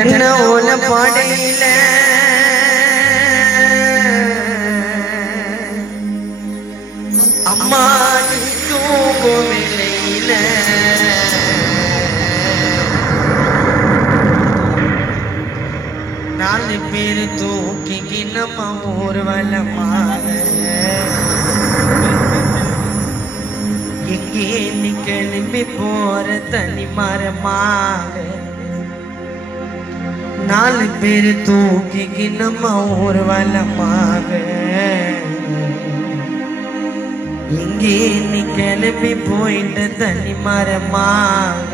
தென்ன ஓல பாடையில அம்மா நீ தூங்கும் வேளையில நாலு பேரு தூக்கி நம்ம ஊர்வலமாக எங்கே நீ கிளம்பி போற தனி மரமாக நாலு பேரு தூக்கி நம்ம ஊர்வலமாக எங்கே நீ கிளம்பி போயிட்டு தனி மரமாக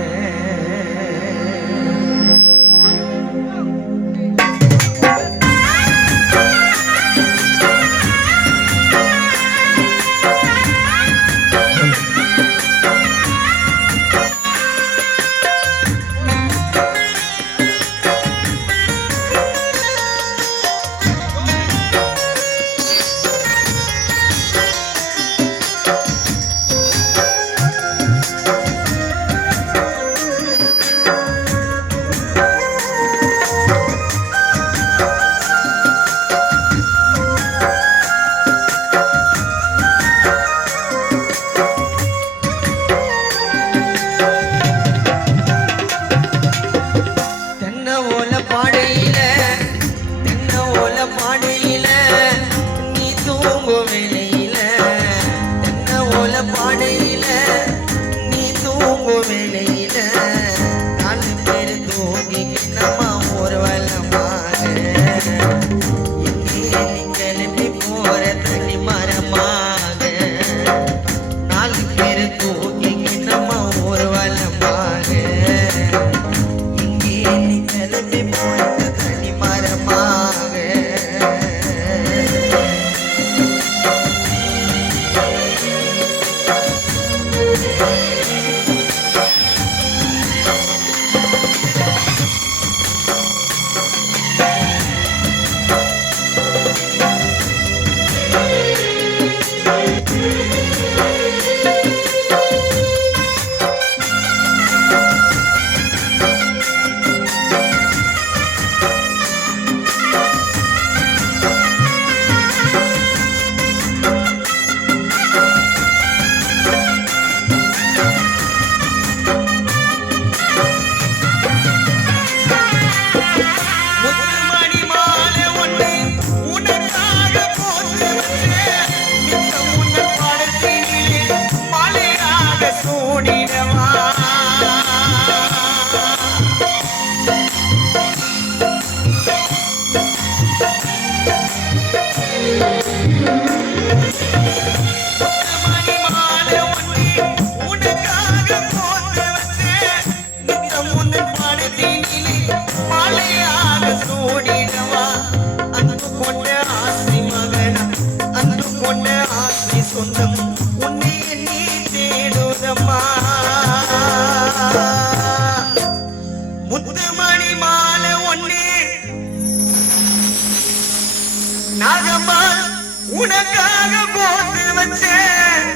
உனக்காக போட்டு வச்சேன்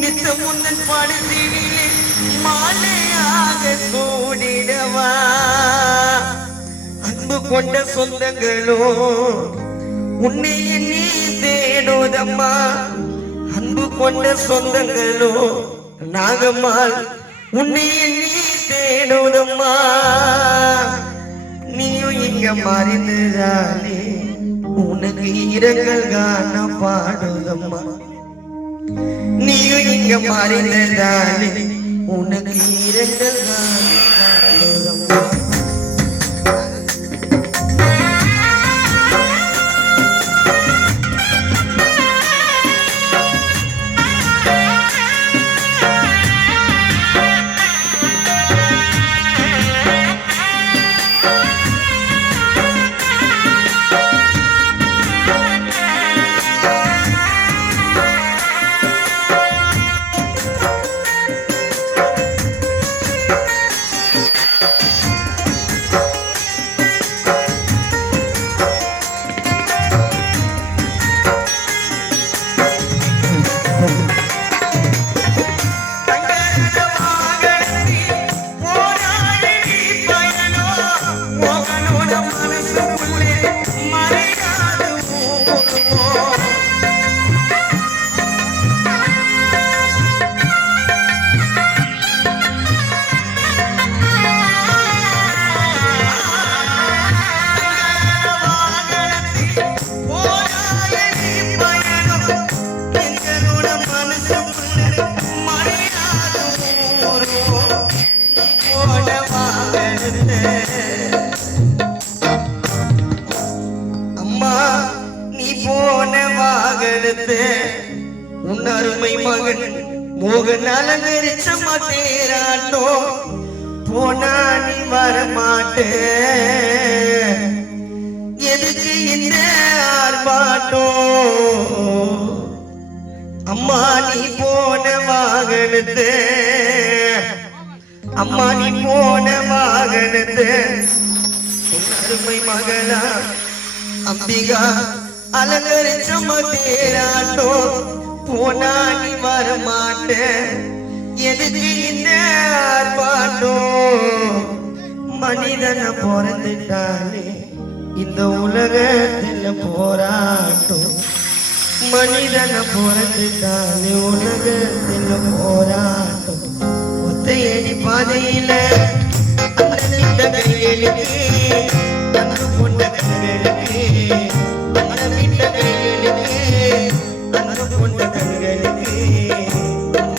நித்த முன்னன் பாடுதீனிலே மாலையாக சூடிடவா அன்பு கொண்ட சொந்தங்களோ உன்னை நீ தேடுதம்மா அன்பு கொண்ட சொந்தங்களோ நாகம்மாள் உன்னை நீ தேடுதம்மா நீயும் இங்க மறைந்துதானே உனக்கு இரங்கல் காண பாடுதம்மா நீயும் இங்க மறைந்ததானே உனக்கு இரங்கல் காண பாடுதம்மா அம்மா நீ போன வாகனத்தை உன் அருமை மகன் மோகன் அலங்கரிச்ச மாட்டேராட்டோ போனா நீ வரமாட்ட எதுக்கு இந்த ஆர்ப்பாட்டம் அம்மா நீ போன வாகனத்தை அம்மா நீ போன வாகனத்தை உன் அருமை மகளா அம்பிகா அலங்கரிச்ச மாட்டேராட்டோ போனா நீ வரமாட்ட எதுக்கு இந்த ஆர்ப்பாட்டம் மனிதன பிறந்துட்டானே இந்த உலகத்துல போராட்டம் மனிதன பிறந்துட்டானே உலகத்துல போராட்டம் ஒத்தையடி பாதையில அந்த கையெழுத்து